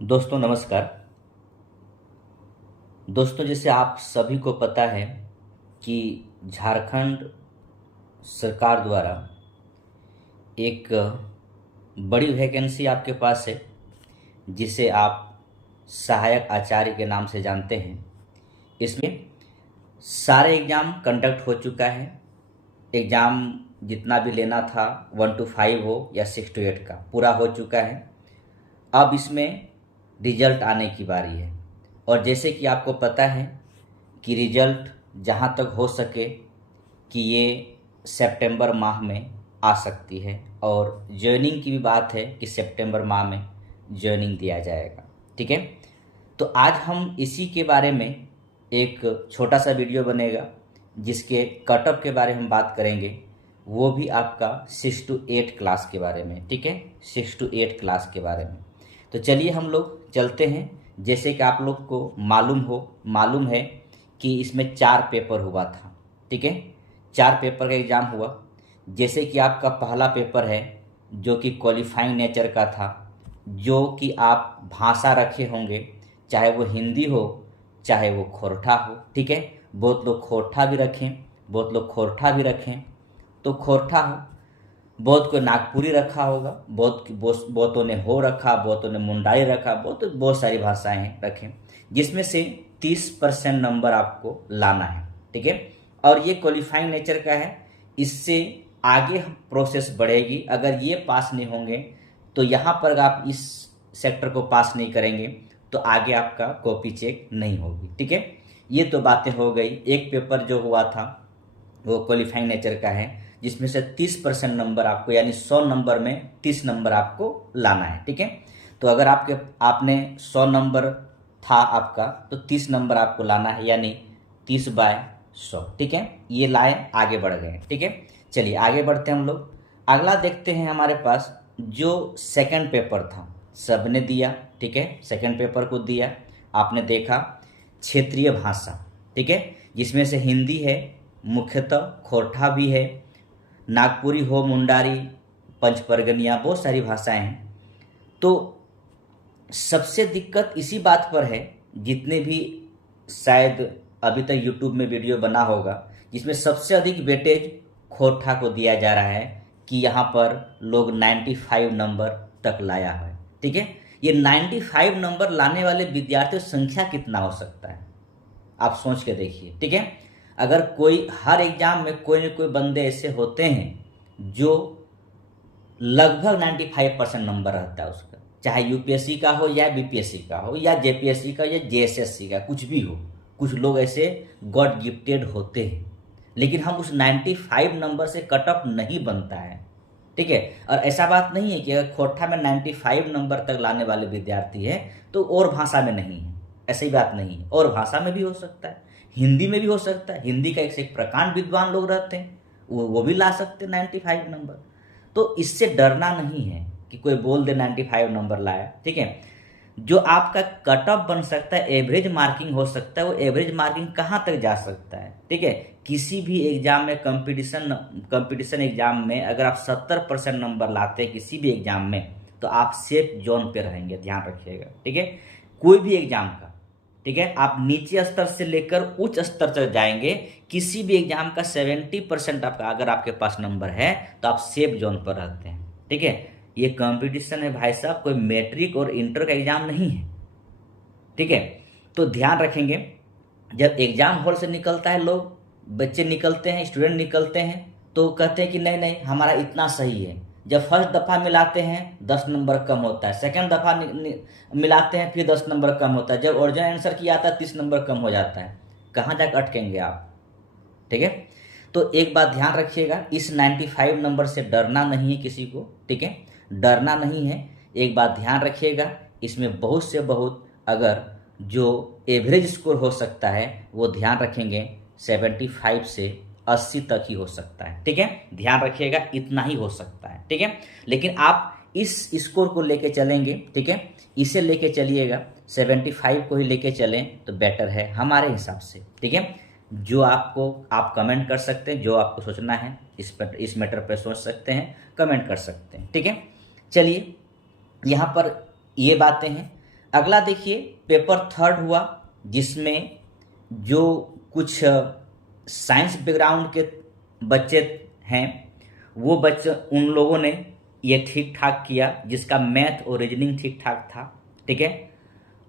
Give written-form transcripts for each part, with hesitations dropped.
दोस्तों नमस्कार। दोस्तों जैसे आप सभी को पता है कि झारखंड सरकार द्वारा एक बड़ी वैकेंसी आपके पास है जिसे आप सहायक आचार्य के नाम से जानते हैं। इसमें सारे एग्ज़ाम कंडक्ट हो चुका है। एग्ज़ाम जितना भी लेना था 1 to 5 हो या 6 to 8 का पूरा हो चुका है। अब इसमें रिजल्ट आने की बारी है और जैसे कि आपको पता है कि रिजल्ट जहाँ तक हो सके कि ये सितंबर माह में आ सकती है और जॉइनिंग की भी बात है कि सितंबर माह में जॉइनिंग दिया जाएगा। ठीक है, तो आज हम इसी के बारे में एक छोटा सा वीडियो बनेगा जिसके कट ऑफ के बारे में हम बात करेंगे, वो भी आपका 6 to 8 क्लास के बारे में। ठीक है, 6 to 8 क्लास के बारे में। तो चलिए हम लोग चलते हैं। जैसे कि आप लोग को मालूम है कि इसमें 4 पेपर हुआ था। ठीक है, 4 पेपर का एग्ज़ाम हुआ। जैसे कि आपका पहला पेपर है जो कि क्वालिफाइंग नेचर का था, जो कि आप भाषा रखे होंगे, चाहे वो हिंदी हो चाहे वो खोरठा हो। ठीक है, बहुत लोग खोरठा भी रखें, बहुत लोग खोरठा भी रखें, तो खोरठा हो। बहुत को नागपुरी रखा होगा, बहुतों ने हो रखा, बहुतों ने मुंडाई रखा, बहुत सारी भाषाएं हैं रखें, जिसमें से 30% नंबर आपको लाना है। ठीक है, और ये क्वालिफाइंग नेचर का है। इससे आगे प्रोसेस बढ़ेगी। अगर ये पास नहीं होंगे तो यहाँ पर आप इस सेक्टर को पास नहीं करेंगे तो आगे आपका कॉपी चेक नहीं होगी। ठीक है, ये तो बातें हो गई। एक पेपर जो हुआ था वो क्वालिफाइंग नेचर का है जिसमें से 30% नंबर आपको, यानी 100 नंबर में 30 नंबर आपको लाना है। ठीक है, तो अगर आपने 100 नंबर था आपका तो 30 नंबर आपको लाना है, यानी 30/100। ठीक है, ये लाए, आगे बढ़ गए। ठीक है, चलिए आगे बढ़ते हैं हम लोग। अगला देखते हैं हमारे पास जो सेकंड पेपर था, सबने दिया। ठीक है, सेकंड पेपर को दिया, आपने देखा क्षेत्रीय भाषा। ठीक है, जिसमें से हिंदी है, मुख्यतः खोरठा भी है, नागपुरी हो, मुंडारी, पंच परगनिया, बहुत सारी भाषाएं हैं। तो सबसे दिक्कत इसी बात पर है, जितने भी शायद अभी तक यूट्यूब में वीडियो बना होगा, जिसमें सबसे अधिक वेटेज खोरठा को दिया जा रहा है कि यहाँ पर लोग 95 नंबर तक लाया है। ठीक है, ये 95 नंबर लाने वाले विद्यार्थियों की संख्या कितना हो सकता है, आप सोच के देखिए। ठीक है, अगर कोई हर एग्जाम में कोई न कोई बंदे ऐसे होते हैं जो लगभग 95% नंबर रहता है उसका, चाहे यूपीएससी का हो या बीपीएससी का हो या जेपीएससी का या जेएसएससी का, कुछ भी हो। कुछ लोग ऐसे गॉड गिफ्टेड होते हैं, लेकिन हम उस 95 नंबर से कट ऑफ नहीं बनता है। ठीक है, और ऐसा बात नहीं है कि अगर खोरठा में 95 नंबर तक लाने वाले विद्यार्थी है तो और भाषा में नहीं है, ऐसी बात नहीं है। और भाषा में भी हो सकता है, हिंदी में भी हो सकता है। हिंदी का एक से एक प्रकांड विद्वान लोग रहते हैं, वो भी ला सकते हैं 95 नंबर। तो इससे डरना नहीं है कि कोई बोल दे 95 नंबर लाया। ठीक है, जो आपका कट ऑफ बन सकता है, एवरेज मार्किंग हो सकता है, वो एवरेज मार्किंग कहाँ तक जा सकता है। ठीक है, किसी भी एग्जाम में, कंपटीशन एग्जाम में अगर आप 70% नंबर लाते हैं किसी भी एग्जाम में तो आप सेफ जोन पे रहेंगे, ध्यान रखिएगा। ठीक है, कोई भी एग्जाम का। ठीक है, आप नीचे स्तर से लेकर उच्च स्तर तक जाएंगे, किसी भी एग्जाम का 70% आपका अगर आपके पास नंबर है तो आप सेफ जोन पर रहते हैं। ठीक है, ये कंपटीशन है भाई साहब, कोई मैट्रिक और इंटर का एग्जाम नहीं है। ठीक है, तो ध्यान रखेंगे। जब एग्जाम हॉल से निकलता है, लोग, बच्चे निकलते हैं, स्टूडेंट निकलते हैं, तो कहते हैं कि नहीं नहीं हमारा इतना सही है। जब फर्स्ट दफ़ा मिलाते हैं 10 नंबर कम होता है, सेकंड दफ़ा मिलाते हैं फिर 10 नंबर कम होता है, जब ओरिजिनल आंसर किया आता है 30 नंबर कम हो जाता है। कहाँ जाकर अटकेंगे आप। ठीक है, तो एक बात ध्यान रखिएगा, इस 95 नंबर से डरना नहीं है किसी को। ठीक है, डरना नहीं है। एक बात ध्यान रखिएगा, इसमें बहुत से बहुत अगर जो एवरेज स्कोर हो सकता है वो ध्यान रखेंगे 75 से 80 तक ही हो सकता है। ठीक है, ध्यान रखिएगा, इतना ही हो सकता है। ठीक है, लेकिन आप इस स्कोर को लेके चलेंगे। ठीक है, इसे लेके चलिएगा, 75 को ही लेके चलें तो बेटर है हमारे हिसाब से। ठीक है, जो आपको, आप कमेंट कर सकते हैं, जो आपको सोचना है इस मैटर पर सोच सकते हैं, कमेंट कर सकते हैं। ठीक है, चलिए यहाँ पर ये बातें हैं। अगला देखिए पेपर थर्ड हुआ, जिसमें जो कुछ साइंस बैकग्राउंड के बच्चे हैं वो बच्चे, उन लोगों ने ये ठीक ठाक किया, जिसका मैथ और रीजनिंग ठीक ठाक था, ठीक है।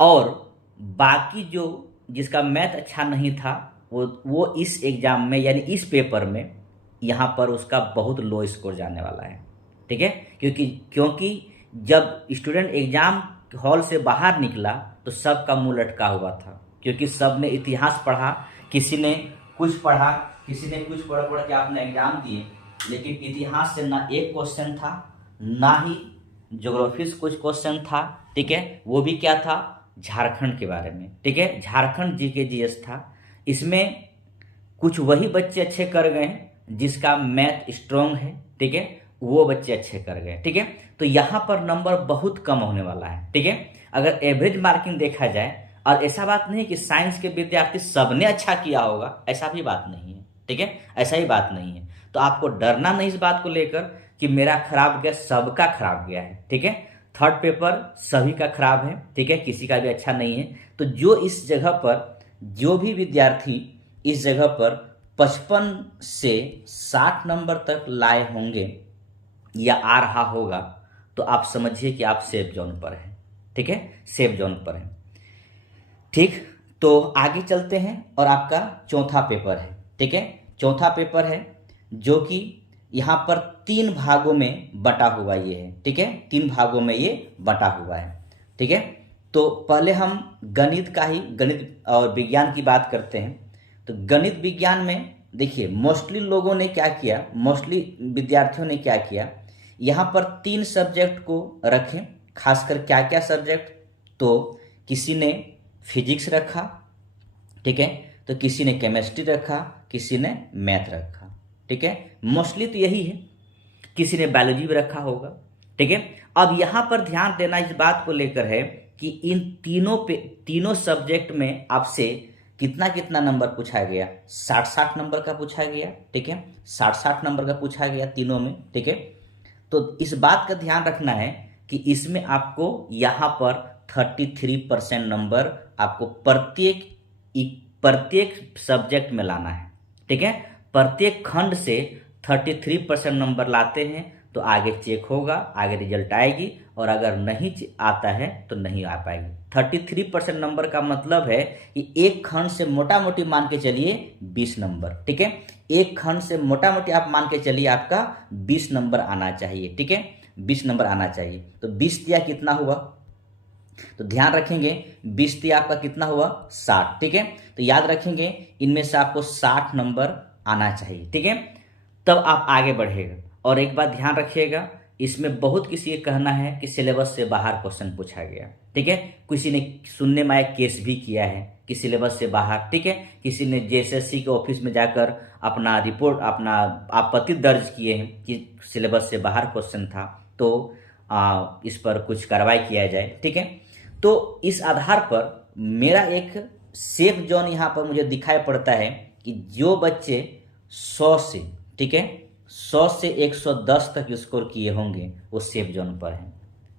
और बाकी जो जिसका मैथ अच्छा नहीं था वो इस एग्ज़ाम में यानी इस पेपर में यहाँ पर उसका बहुत लो स्कोर जाने वाला है, ठीक है। क्योंकि जब स्टूडेंट एग्ज़ाम हॉल से बाहर निकला तो सबका मुंह लटका हुआ था, क्योंकि सब ने इतिहास पढ़ा, किसी ने कुछ पढ़ा, किसी ने कुछ पढ़ के आपने एग्ज़ाम दिए, लेकिन इतिहास से ना एक क्वेश्चन था, ना ही ज्योग्राफी से कुछ क्वेश्चन था, ठीक है। वो भी क्या था, झारखंड के बारे में, ठीक है, झारखंड जीके जीएस था। इसमें कुछ वही बच्चे अच्छे कर गए जिसका मैथ स्ट्रॉन्ग है, ठीक है, वो बच्चे अच्छे कर गए, ठीक है। तो यहाँ पर नंबर बहुत कम होने वाला है, ठीक है। अगर एवरेज मार्किंग देखा जाए, और ऐसा बात नहीं कि साइंस के विद्यार्थी सबने अच्छा किया होगा, ऐसा भी बात नहीं है, ठीक है, ऐसा ही बात नहीं है। तो आपको डरना नहीं इस बात को लेकर कि मेरा खराब गया, सबका खराब गया है, ठीक है। थर्ड पेपर सभी का खराब है, ठीक है, किसी का भी अच्छा नहीं है। तो जो इस जगह पर, जो भी विद्यार्थी इस जगह पर 55 से 60 नंबर तक लाए होंगे या आ रहा होगा, तो आप समझिए कि आप सेफ जोन पर हैं, ठीक है, सेफ जोन पर हैं, ठीक। तो आगे चलते हैं और आपका चौथा पेपर है, ठीक है। चौथा पेपर है जो कि यहाँ पर 3 भागों में बटा हुआ ये है, ठीक है, 3 भागों में ये बटा हुआ है, ठीक है। तो पहले हम गणित और विज्ञान की बात करते हैं। तो गणित विज्ञान में देखिए मोस्टली लोगों ने क्या किया, मोस्टली विद्यार्थियों ने क्या किया, यहाँ पर 3 सब्जेक्ट को रखें। खासकर क्या क्या सब्जेक्ट, तो किसी ने फिजिक्स रखा, ठीक है, तो किसी ने केमिस्ट्री रखा, किसी ने मैथ रखा, ठीक है, मोस्टली तो यही है। किसी ने बायोलॉजी भी रखा होगा, ठीक है। अब यहाँ पर ध्यान देना इस बात को लेकर है कि इन तीनों सब्जेक्ट में आपसे कितना कितना नंबर पूछा गया, 60 नंबर का पूछा गया, ठीक है, 60 नंबर का पूछा गया तीनों में, ठीक है। तो इस बात का ध्यान रखना है कि इसमें आपको यहाँ पर 33% नंबर आपको प्रत्येक सब्जेक्ट में लाना है, ठीक है। प्रत्येक खंड से 33% नंबर लाते हैं तो आगे चेक होगा, आगे रिजल्ट आएगी, और अगर नहीं आता है तो नहीं आ पाएगी। 33% नंबर का मतलब है कि एक खंड से मोटा मोटी मान के चलिए 20 नंबर, ठीक है। एक खंड से मोटा मोटी आप मान के चलिए आपका 20 नंबर आना चाहिए, ठीक है, 20 नंबर आना चाहिए। तो 20 दिया कितना हुआ, तो ध्यान रखेंगे 20 दिया आपका कितना हुआ, 60, ठीक है। तो याद रखेंगे इनमें से आपको 60 नंबर आना चाहिए, ठीक है, तब आप आगे बढ़ेगा। और एक बात ध्यान रखिएगा, इसमें बहुत किसी का कहना है कि सिलेबस से बाहर क्वेश्चन पूछा गया, ठीक है। किसी ने सुनने में आया केस भी किया है कि सिलेबस से बाहर, ठीक है। किसी ने जेएसएससी के ऑफिस में जाकर अपना रिपोर्ट, अपना आपत्ति दर्ज किए हैं कि सिलेबस से बाहर क्वेश्चन था, तो इस पर कुछ कार्रवाई किया जाए, ठीक है। तो इस आधार पर मेरा एक सेफ जोन यहाँ पर मुझे दिखाई पड़ता है कि जो बच्चे 100 से, ठीक है, 100 से 110 तक स्कोर किए होंगे वो सेफ जोन पर हैं,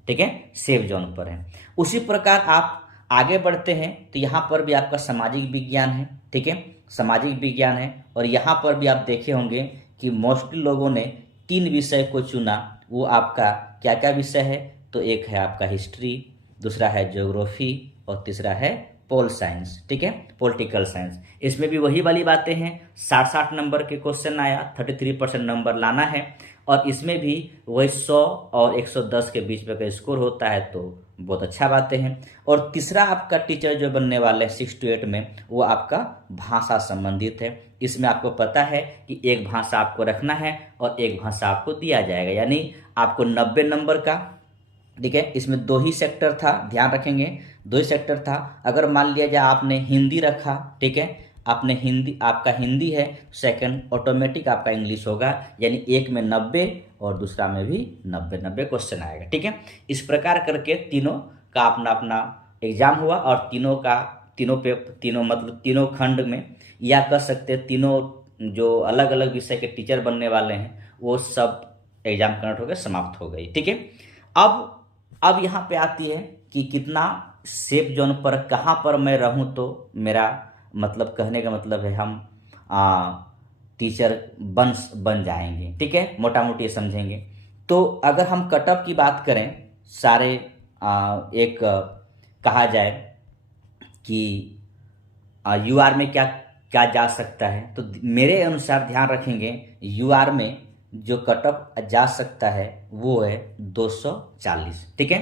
ठीक है, सेफ जोन पर हैं। उसी प्रकार आप आगे बढ़ते हैं तो यहाँ पर भी आपका सामाजिक विज्ञान है, ठीक है, सामाजिक विज्ञान है। और यहाँ पर भी आप देखे होंगे कि मोस्टली लोगों ने 3 विषय को चुना। वो आपका क्या क्या विषय है, तो एक है आपका हिस्ट्री, दूसरा है ज्योग्राफी और तीसरा है पोल साइंस, ठीक है, पॉलिटिकल साइंस। इसमें भी वही वाली बातें हैं, 60 नंबर के क्वेश्चन आया, 33% नंबर लाना है, और इसमें भी वही 100 और 110 के बीच में का स्कोर होता है, तो बहुत अच्छा बातें हैं। और तीसरा आपका टीचर जो बनने वाले 6 to 8 में, वो आपका भाषा संबंधित है। इसमें आपको पता है कि एक भाषा आपको रखना है और एक भाषा आपको दिया जाएगा, यानी आपको 90 नंबर का, ठीक है। इसमें 2 ही सेक्टर था, ध्यान रखेंगे 2 ही सेक्टर था। अगर मान लिया जाए आपने हिंदी रखा, ठीक है, आपने हिंदी, आपका हिंदी है, सेकंड ऑटोमेटिक आपका इंग्लिश होगा, यानी एक में 90 और दूसरा में भी 90 क्वेश्चन आएगा, ठीक है। इस प्रकार करके तीनों का अपना अपना एग्जाम हुआ, और तीनों खंड में, या कह सकते हैं तीनों जो अलग अलग विषय के टीचर बनने वाले हैं वो सब एग्जाम कंडक्ट हो गए, समाप्त हो गई, ठीक है। अब अब यहाँ पे आती है कि कितना सेफ जोन पर कहाँ पर मैं रहूँ तो मेरा मतलब कहने का मतलब है हम टीचर बन जाएंगे। ठीक है, मोटा मोटी समझेंगे। तो अगर हम कटअप की बात करें सारे एक कहा जाए कि यूआर में क्या क्या जा सकता है, तो मेरे अनुसार ध्यान रखेंगे यूआर में जो कटअप जा सकता है वो है 240। ठीक है,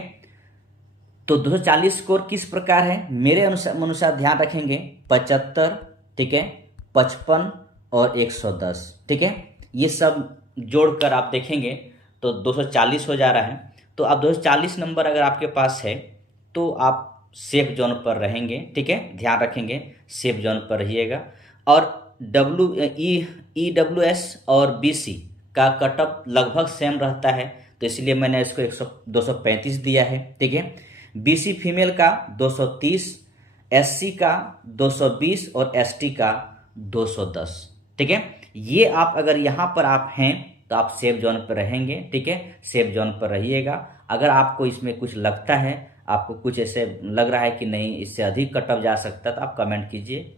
तो 240 स्कोर किस प्रकार है मेरे अनुसार ध्यान रखेंगे 75, ठीक है, 55 और 110। ठीक है, ये सब जोड़कर आप देखेंगे तो 240 हो जा रहा है। तो अब 240 नंबर अगर आपके पास है तो आप सेफ जोन पर रहेंगे। ठीक है, ध्यान रखेंगे सेफ जोन पर रहिएगा। और EWS और BC का कटअप लगभग सेम रहता है, तो इसलिए मैंने इसको 235 दिया है। ठीक है, BC फीमेल का 230, SC का 220 और ST का 210। ठीक है, ये आप अगर यहाँ पर आप हैं तो आप सेफ जोन पर रहेंगे। ठीक है, सेफ जोन पर रहिएगा। अगर आपको इसमें कुछ लगता है, आपको कुछ ऐसे लग रहा है कि नहीं इससे अधिक कटअप जा सकता है, तो आप कमेंट कीजिए।